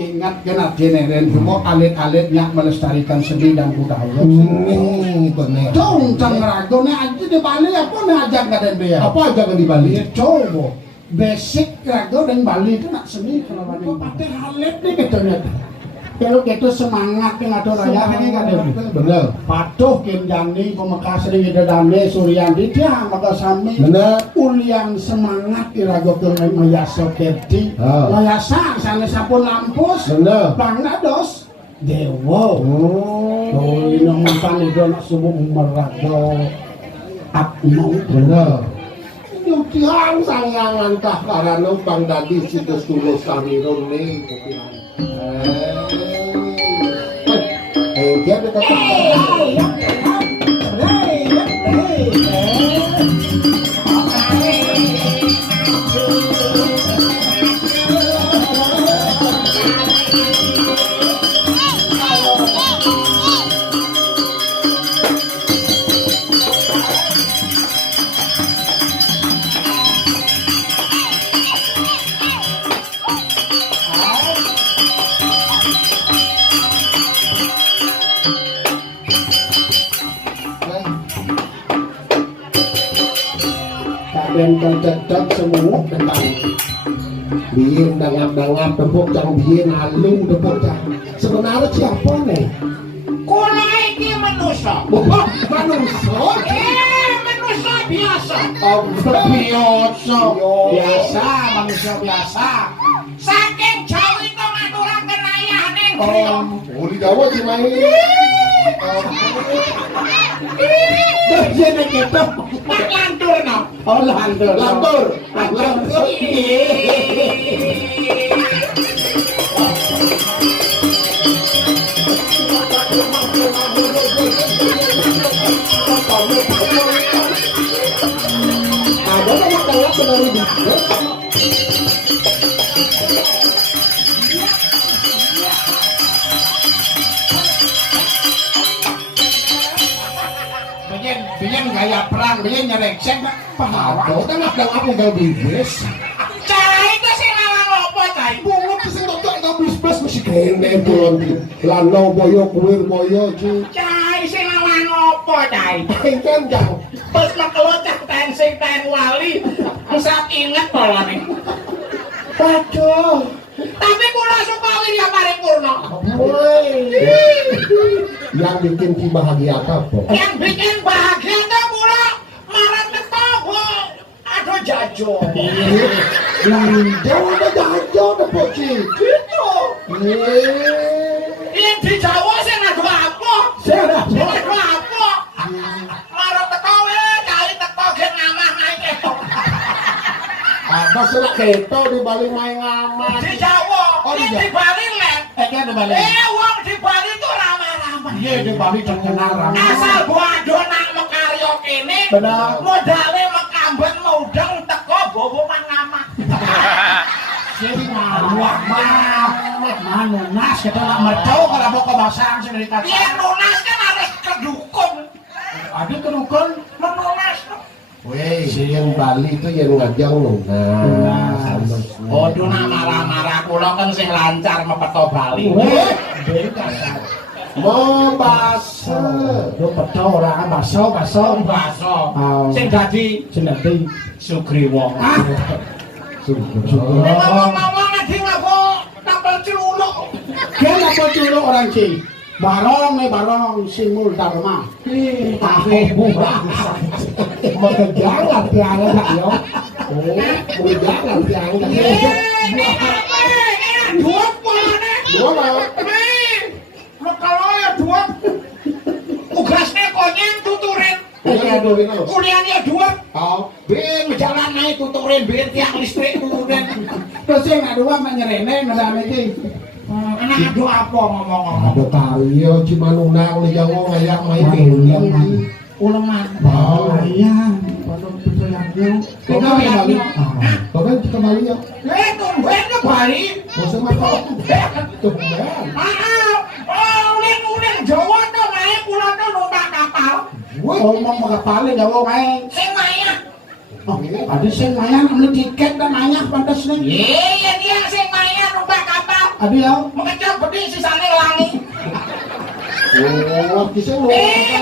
Ingat genap jeneren semua alit-alitnya melestarikan seni dan budaya. Bener. Dong rago nih aja di Bali apa nih ajak ngaden dia? Apa aja kan di Bali? Coba basic rago dan Bali itu nak seni kalau Bali. Kok pakai alit nih katanya. Kalau gitu semangat yang ada raya ini kan bener. Patuh Kim Jani Pemekas Sri Widodane Suryandi dia maka sami bener. Ulian semangat irago ke mayasa kerti mayasa sana sapun lampus bener. Bangladesh dewa ini mantan itu anak subuh merago akmau bener. Yukian sangangan kah karena Bang Dadi situs tulus samirun nih kupiran. Dia dekat dan kencet semua tentang biar dangap-dangap tepuk cang biar halung tepuk cang sebenarnya siapa nih? Kula iki manusia. Manusia biasa. biasa manusia biasa Saking jauh itu ngaturaken ayaning griya. Oh di Jawa sih main. jadi gitu Pak lantur no. oh lantur Lantur. Ada banyak banget sebenarnya. biyen gaya perang biyen nyerengsek pahlawan Kita nggak ada apa nggak bibis. Cah itu sing lawan opo cah? Bunga kesini nggak ada bibis mesti kene bulan di lanau boyo kuir boyo cu. Cah sing lawan opo cah? Kan jauh. Terus mekelocah ten sing ten wali. Musat inget polone. Waduh. Tapi kula suka wirya paripurna. Yang bikin ki bahagia apa? Yang bikin bahagia tuh kula marang teko aduh jajo. Jauh ada jajo ada poci. Gitu. Yang di Jawa sing aduh apa? Sing aduh apa? Marang teko kali teko gen ngamah naik ketok. Ada selak keto di Bali main ngamat. Di Jawa, di Bali lek. kan di Bali Wong di Bali tuh ramah-ramah. iya di Bali terkenal ramah Asal bodo nak mekaryo kene, benar modale mekambet mudeng teko bobo mangamah. jadi maluak mah nunas kita nak mercau kalau mau ke basang sendiri kata Iya nunas kan harus kedukun. ada kedukun Menunas. Weh, si yang Bali itu yang ngajang lunas. Oh, nak marah-marah kula kan sing lancar mepeto Bali. beda Mau baso. lu peto orang baso Baso. Sing dadi jenati Sugriwa. Ngomong-ngomong lagi ngapa tampil culuk. dia apa dulu orang sih barong simul dharma Tapi bukan. Mau kejangan tiang tak yo. Oh, mau kejangan tiang tak. Dua polane. Dua mau. Lo kalau ya dua. Tugasnya konyeng tuturin. Kuliahnya dua. Oh, Ben jalan naik tuturin ben tiang listrik tuturin. terus yang dua menyerene ngadame iki Enak adu apa ngomong-ngomong. ada kali yo cuma nunang di Jawa ngayak main film. Uleman. Oh, iya Pondok Pisoyaknya. Kok kembali? Kok kan kembalinya? Tumben ke Bali. Bosan mah tumben. Maaf. Oh, udah Jawa tuh main pulang tuh numpak kapal. Ngomong makapalin Jawa main. Sing maya. Oh, ada sing mayan beli tiket dan nanya pantas nih. Iya dia sing maya numpak kapal. Ada ya? Mengecap bedi sisane langi. Oh, kisah lu.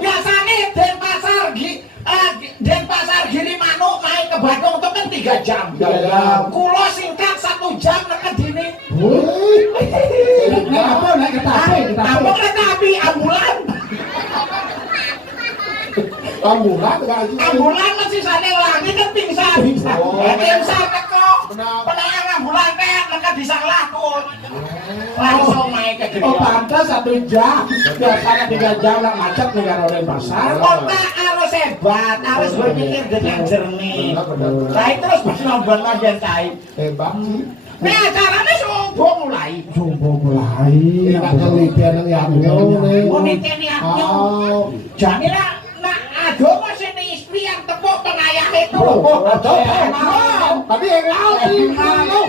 Biasanya Denpasar Gilimanuk main ke Bandung itu kan 3 jam. 3 jam. Kulo singkat 1 jam neken dini. Naik apa? Naik kereta api? Apa kereta api ambulan? Ambulan enggak sih? Ambulan masih sana lagi kan pingsan. Pingsan teko. Penayang ambulan teh neken disanglah tuh. Langsung main ke Oh, Gilimanuk. pantas 1 jam. Biasanya 3 jam lah macet negara Denpasar. Kota harus hebat, harus berpikir dengan jernih. Saya terus bernomor dan saya. Hebat sih. Nah, acaranya subuh mulai. Subuh mulai. Enggak kelitian yang nih. Moniteni aku. Jamilah, nak aduh masih istri yang tepuk pengayah itu. Tapi yang lain malu.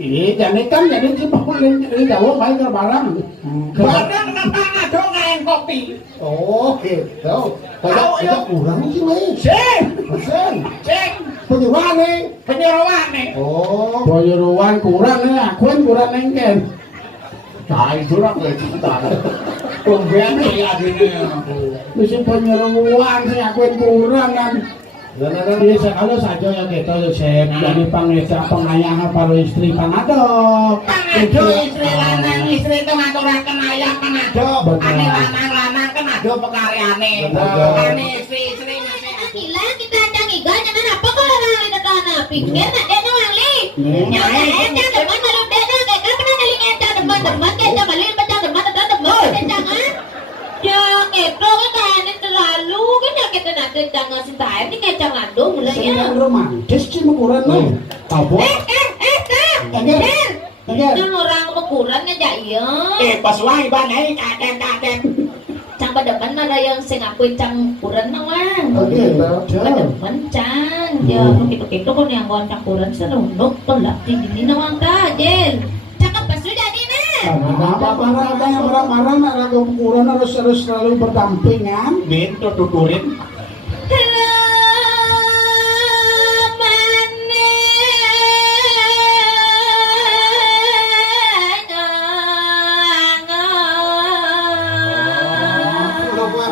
Ini jadi kan jadi ini Jawa main ke barang. Barang kenapa aduh ngain kopi. Oh, gitu. Kayak kurang sih main. Sing, Bosan. sing, Penyuruhan nih. penyuruhan nih. Oh, Boyuruan kurang nih, akuin kurang nengken. Cai surat ke kita. Tumben ya gini. Mesti penyuruan sih akuin kurang kan. Biasa kalau saja ya gitu Yosef jadi pangesa pengayah para istri panado. Panado istri lanang istri itu ngaturaken ayah panado. Ane lanang kenado pekaryane. Ane istri masih Gila kita ajang iga jangan apa kalau orang itu kana pikir nak dia nu wali. Ya saya depan malu dia nak kayak pernah kali ngeta depan kita balik baca depan jangan. Yang itu kan terlalu kan kita nak jangan si tahu ni ngecang ngadu mulanya. Yang romantis sih ukuran lo. Apa? Itu orang ukuran aja ya. pas wae banai kaden. Cang pada depan ada yang saya ngakuin cang ukuran mah. oke. Depan cang, ya begitu kan yang goncang ukuran serunduk tolak tinggi nawang tajel. Cakap pas sudah di Apa ada yang marah-marah nak lagu ukuran harus selalu berdampingan. Min tuturin.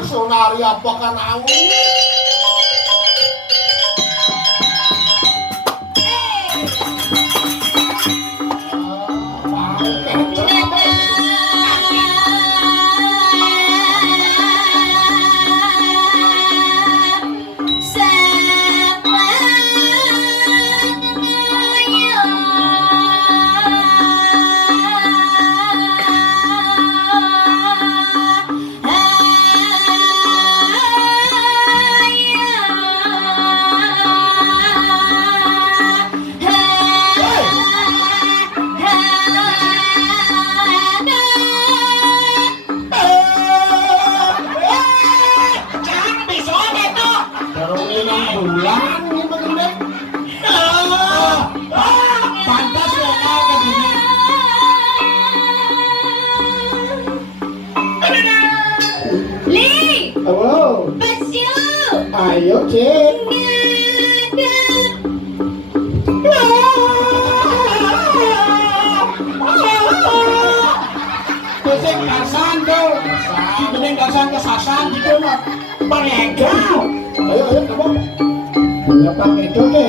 Sonari apa kan aku? Ayo, Cik. Kusik kasan tuh. Si bening kasan kesasan gitu mah. Paregal. Ayo, kamu. Ya pakai itu deh.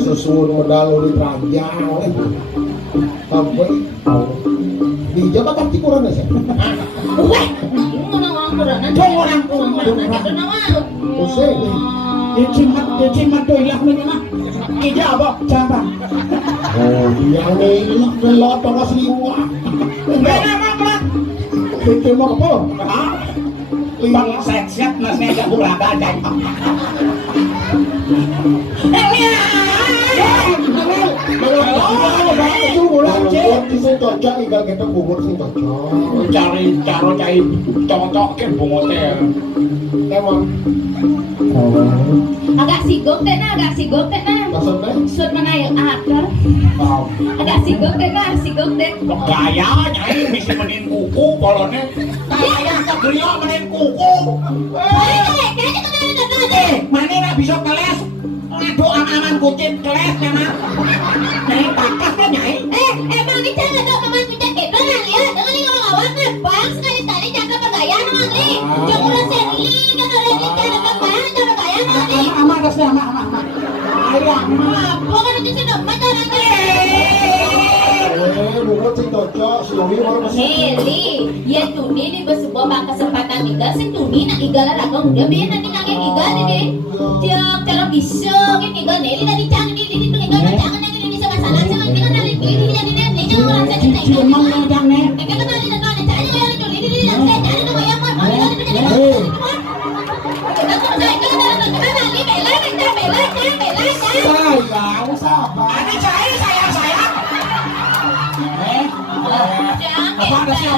susun modal di Ranjang sampai di Jawa kan tikuran sih Weh, orang kurang, orang kurang. usai Dia cimat tuh ilah mana? Ija apa? Coba. yang ini kelot sama selingkuh Bena apa? itu mau apa? Bang set nasnya agak berada aja. cocok igal kita bubur sing cocok Cari cara cai cocok ke bungote. emang Agak sigok deh nah. maksudnya Sud mana yang akar? Agak sigok deh. Gaya nyai bisa menin kuku kolonnya. Gaya kagrio menin kuku. Kayaknya kena. Mana nak bisa keles? Aduh aman kucing keles memang. Nyai takas kan nyai. Emang ini jangan dong teman kita kita lihat. Dengan ini ngomong awak nih, bang sekali cakap bergaya nama nih. Jangan udah seri kan ada di cara bang cara bergaya nama nih. Ama dasnya ama. Ayah. Bukan itu sih dong, macam aja. bubur sing cocok selami baru masih Heli, ya tuni nih bersebuah bang kesempatan igal sih tuni nak igal lah kau udah biar nanti nangis igal nih. Tiap cara bisa kan igal nih tadi jangan ini tuh igal jangan lagi bisa masalah sama ini kan dari ini jadi nih jangan orang saya cinta igal. Cuma yang nih. Mereka kan ada dan ada cara yang itu ini yang saya cari tuh yang mau igal itu jadi. Kita tuh saya igal dan ada lagi bela. Sayang, sabar. Ada saya. Apa ada sih?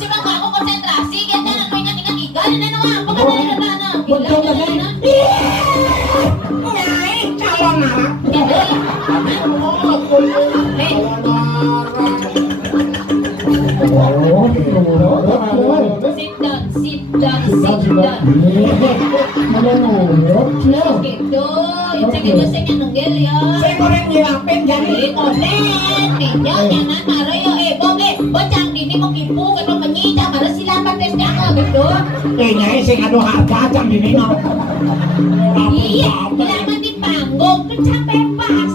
Cuma aku konsentrasi kan dan aku ingat igal dan apa kan ada dana. Betul tadi. Nyai calon nara. Sit down. Mana nurut ya? Gitu, itu saya nunggil ya. Saya goreng nyilapin jadi. Onet, pinjau jangan marah yo bocang dini mau kipu ketemu menyita marah silapan tes jangan gitu. Nyai sing anu harga jam dini no. Iya, lama di panggung tuh capek pas.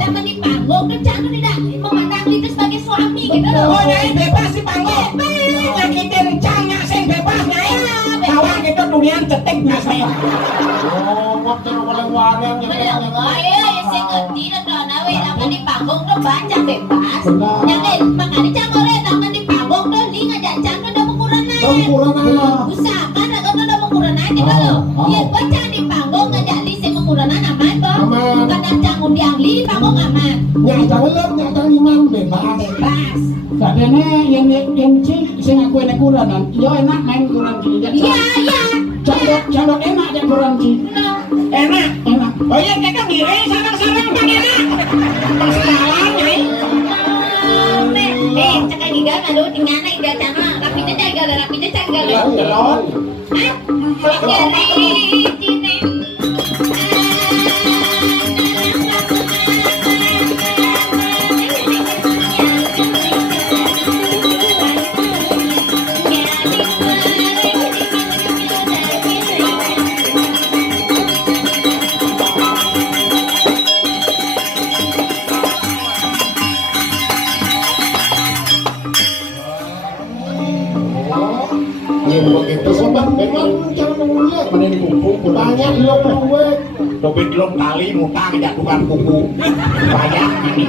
Lama di panggung tuh jangan tidak memandang diri sebagai suami gitu loh. Oh nyai bebas di panggung. Nyakitin cangnya sing bebas nyai. Kawan kita dunia cetek nggak saya. waktu paling warang Belum, ya saya ngerti dan nawe lama di panggung tuh baca bebas. Jangan makanya jangan oleh lama di panggung tuh li ngajak jangan udah menguranai. Usahakan agak udah menguranai gitu loh. Ya baca di panggung ngajak li saya menguranai aman toh. Kadang jangan diang li di panggung aman. nyata imam bebas Bebas. Katanya yang sing aku enak kuranan, yo enak main kurang sih. Iya. Candok enak aja kurang sih. Enak. Enak. Oh iya kita ngiri sarang-sarang kan enak. Masalah nyai. Cakap gigal aduh tinggal na igal cana. Rapidnya cari gal. Telon. Hah? Cari cine. begitu sobat memang jangan mulai Menin kuku banyak lo gue Dobit long kali mutang jatuhkan kuku. Banyak ini.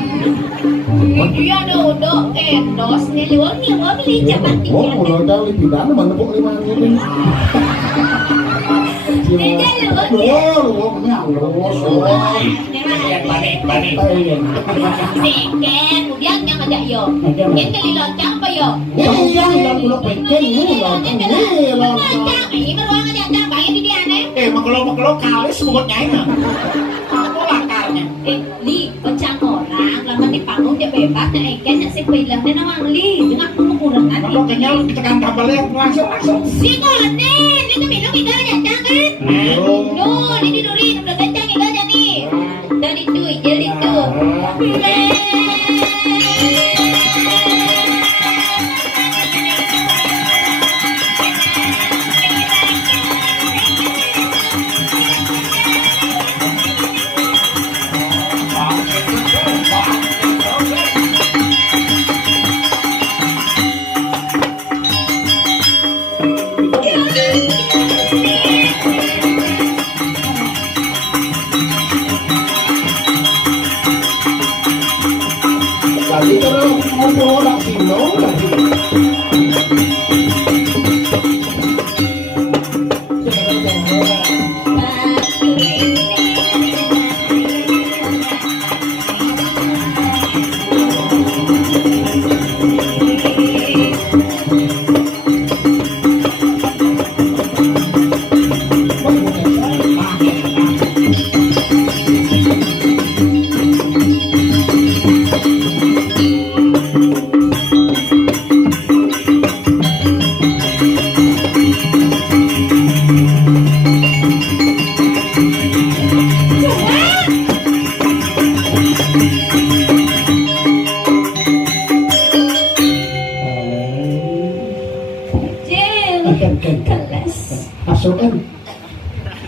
Iya dong endos nih luar nih mau beli jabat tinggal. udah kali pidana mana pun 5 ini Bani. Seken, kemudian yang ada yo. Yang kali loncang apa yo? Ini beruang aja loncang bayar di dia nih. Makelo kali sebut nyai mah. Apa lakarnya? Li, loncang orang lama di panggung dia bebas na eken nak si bilang na nawang li. Dengan pengukuran Kalau kenyal ditekan kabelnya langsung. Si konen, itu minum ikan loncang kan? No, ini duri udah kencang ikan jadi. Dan itu jadi itu. terus ngobrol nak sino lagi.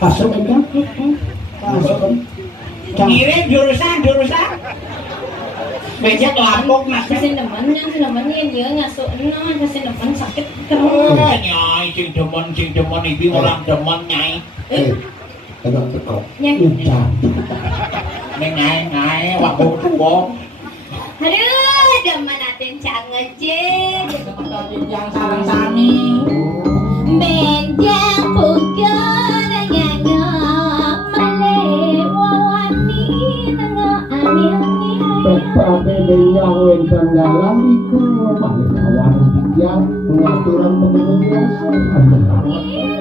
Pasukan kan? Pasukan. Ngirim jurusan. Becek lambok mas. Kasi naman yan yun ngasuh non kasi naman sakit Oh, kan. nyai cing demen ibi orang demen nyai. Agak tekok. Yang Nyai waktu tua. aduh demen natin canget je. Yang sarang sami. Benjang pugar ngano malewani ngo ani. Pepape yang wentang dalam iku balik awal yang pengaturan pemilihan sehat.